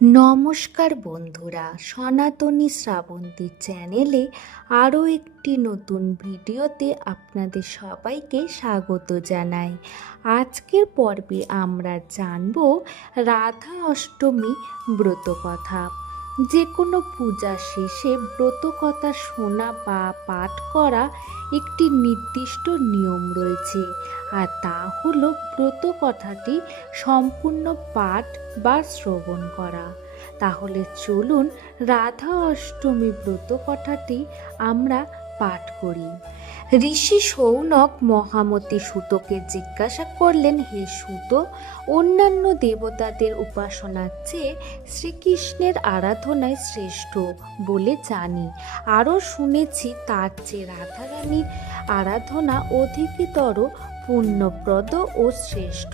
নমস্কার বন্ধুরা, সনাতনী শ্রাবন্তী চ্যানেলে আরও একটি নতুন ভিডিওতে আপনাদের সবাইকে স্বাগত জানাই। আজকের পর্বে আমরা জানব রাধা অষ্টমী ব্রতকথা। যে কোনো পূজা শেষে ব্রতকথা শোনা বা পাঠ করা একটি নির্দিষ্ট নিয়ম রয়েছে, আর তা হলো ব্রতকথাটি সম্পূর্ণ পাঠ বা শ্রবণ করা। তাহলে চলুন রাধা অষ্টমী ব্রতকথাটি আমরা পাঠ করি। ঋষি শৌনক মহামতি সূতকে জিজ্ঞাসা করলেন, হে সূত, অন্যান্য দেবতাদের উপাসনার চেয়ে শ্রীকৃষ্ণের আরাধনায় শ্রেষ্ঠ বলে জানি, আরও শুনেছি তার চেয়ে রাধারানীর আরাধনা অধিকতর পুণ্যপ্রদ ও শ্রেষ্ঠ।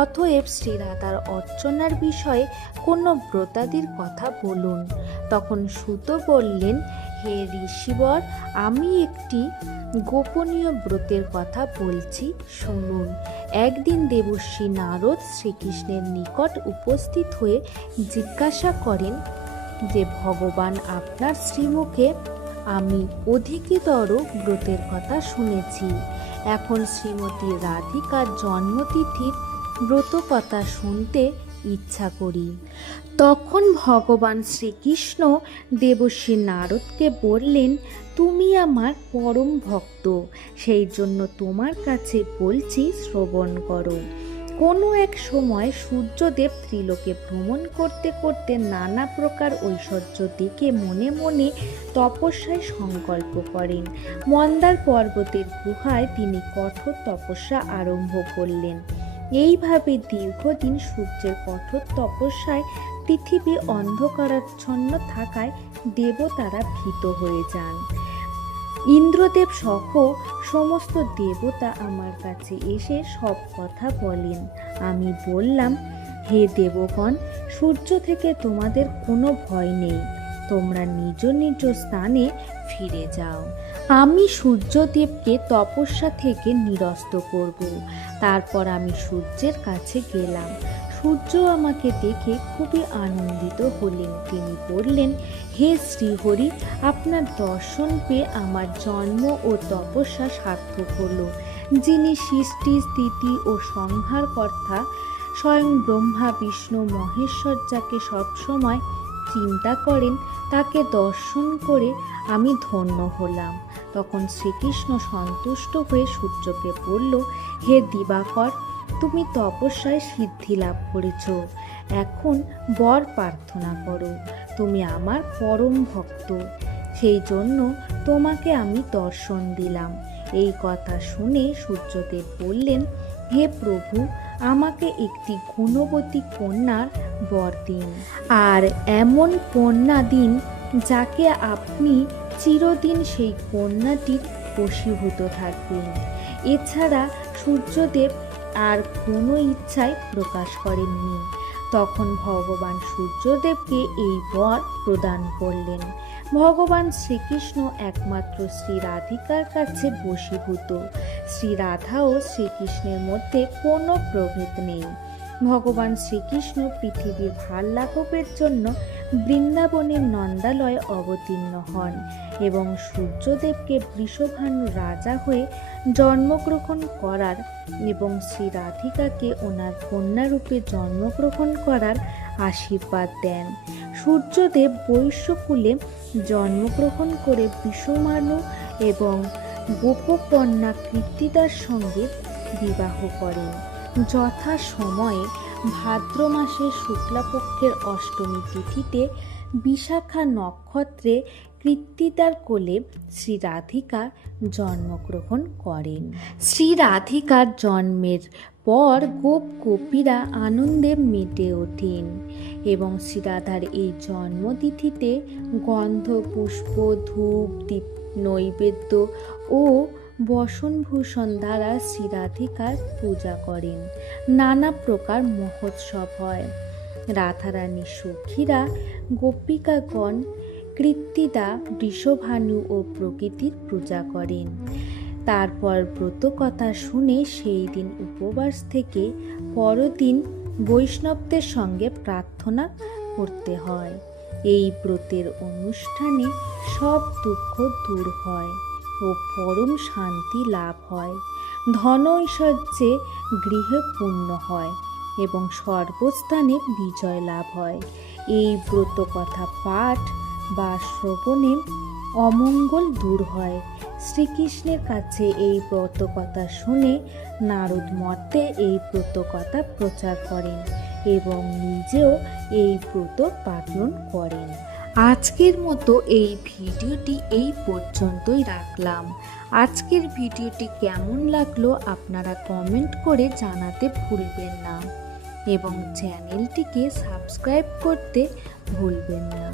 অতএব শ্রীরাধার অর্চনার বিষয়ে কোনো ব্রতাদির কথা বলুন। তখন সূত বললেন, হে ঋষিবর, আমি একটি গোপনীয় ব্রতের কথা বলছি, শুনুন। একদিন দেবর্ষি নারদ শ্রীকৃষ্ণের নিকট উপস্থিত হয়ে জিজ্ঞাসা করেন যে, ভগবান আপনার শ্রীমুখে আমি অধিকতর ব্রতের কথা শুনেছি। এখন শ্রীমতী রাধিকার জন্মতিথির ব্রতকথা শুনতে ইচ্ছা করি। তখন ভগবান শ্রীকৃষ্ণ দেবর্ষি নারদকে বললেন, তুমি আমার পরম ভক্ত, সেই জন্য তোমার কাছে বলছি, শ্রবণ করো। কোনো এক সময় সূর্যদেব ত্রিলোকে ভ্রমণ করতে করতে নানা প্রকার ঐশ্বর্য দেখে মনে মনে তপস্যায় সংকল্প করেন। মন্দার পর্বতের গুহায় তিনি কঠোর তপস্যা আরম্ভ করলেন। এইভাবে দীর্ঘদিন সূর্যের কঠোর তপস্যায় পৃথিবী অন্ধকারাচ্ছন্ন থাকায় দেবতারা ভীত হয়ে যান। ইন্দ্রদেব সহ সমস্ত দেবতা আমার কাছে এসে সব কথা বলেন। আমি বললাম, হে দেবগণ, সূর্য থেকে তোমাদের কোনো ভয় নেই, তোমরা নিজ নিজ স্থানে ফিরে যাও। আমি সূর্যদেবকে তপস্যা থেকে নিরস্ত করব। তারপর আমি সূর্যের কাছে গেলাম। সূর্য আমাকে দেখে খুবই আনন্দিত হলেন। তিনি বললেন, হে শ্রীহরি, আপনার দর্শন পেয়ে আমার জন্ম ও তপস্যা সার্থক হলো। যিনি সৃষ্টি, স্থিতি ও সংহারকর্তা, স্বয়ং ব্রহ্মা বিষ্ণু মহেশ্বর যাকে সবসময় চিন্তা করেন, তাকে দর্শন করে আমি ধন্য হলাম। তখন শ্রীকৃষ্ণ সন্তুষ্ট হয়ে সূর্যকে বলল, হে দিবাকর, তুমি তপস্যায় সিদ্ধি লাভ করেছ, এখন বর প্রার্থনা করো। তুমি আমার পরম ভক্ত, সেই জন্য তোমাকে আমি দর্শন দিলাম। এই কথা শুনে সূর্যদেব বললেন, হে প্রভু, আমাকে একটি গুণবতী কন্যার বর দিন, আর এমন কন্যা দিন যাকে আপনি চিরদিন সেই কন্যাটির বশীভূত থাকবেন। এছাড়া সূর্যদেব আর কোনো ইচ্ছাই প্রকাশ করেননি। তখন ভগবান সূর্যদেবকে এই বর প্রদান করলেন। ভগবান শ্রীকৃষ্ণ একমাত্র শ্রী রাধিকার কাছে বশীভূত। শ্রী রাধা ও শ্রীকৃষ্ণের মধ্যে কোনো প্রভেদ নেই। ভগবান শ্রীকৃষ্ণ পৃথিবীর ভার লাঘবের জন্য বৃন্দাবনের নন্দালয়ে অবতীর্ণ হন এবং সূর্যদেবকে বৃষভানু রাজা হয়ে জন্মগ্রহণ করার এবং শ্রী রাধিকাকে ওনার কন্যারূপে জন্মগ্রহণ করার আশীর্বাদ দেন। সূর্যদেব বৈশ্যকুলে জন্মগ্রহণ করে বৃষভানু এবং গোপকন্যা কীর্তিদার সঙ্গে বিবাহ করেন। যথা সময়ে ভাদ্র মাসের শুক্লাপক্ষের অষ্টমী তিথিতে বিশাখা নক্ষত্রে কীর্তিদার কোলে শ্রী রাধিকা জন্মগ্রহণ করেন। শ্রী রাধিকার জন্মের পর গোপ গোপীরা আনন্দে মেতে ওঠেন এবং শ্রীরাধার এই জন্মতিথিতে গন্ধ, পুষ্প, ধূপ, দীপ, নৈবেদ্য ও বসনভূষণ দ্বারা শ্রী রাধিকার পূজা করেন। নানা প্রকার মহোৎসব হয়। রাধারানী সখীরা, গোপিকাগণ কীর্তিদা, বৃষভানু ও প্রকৃতির পূজা করেন। তারপর ব্রতকথা শুনে সেই দিন উপবাস থেকে পরদিন বৈষ্ণবদের সঙ্গে প্রার্থনা করতে হয়। এই ব্রতের অনুষ্ঠানে সব দুঃখ দূর হয় ও পরম শান্তি লাভ হয়। ধন ঐশ্বর্যে গৃহে পূর্ণ হয় এবং সর্বস্থানে বিজয় লাভ হয়। এই ব্রত কথা পাঠ বা শ্রবণে অমঙ্গল দূর হয়। শ্রীকৃষ্ণের কাছে এই ব্রত কথা শুনে নারদ মর্তে এই ব্রত কথা প্রচার করেন এবং নিজেও এই ব্রত পালন করেন। আজকের মতো এই ভিডিওটি এই পর্যন্তই রাখলাম। আজকের ভিডিওটি কেমন লাগলো আপনারা কমেন্ট করে জানাতে ভুলবেন না এবং চ্যানেলটিকে সাবস্ক্রাইব করতে ভুলবেন না।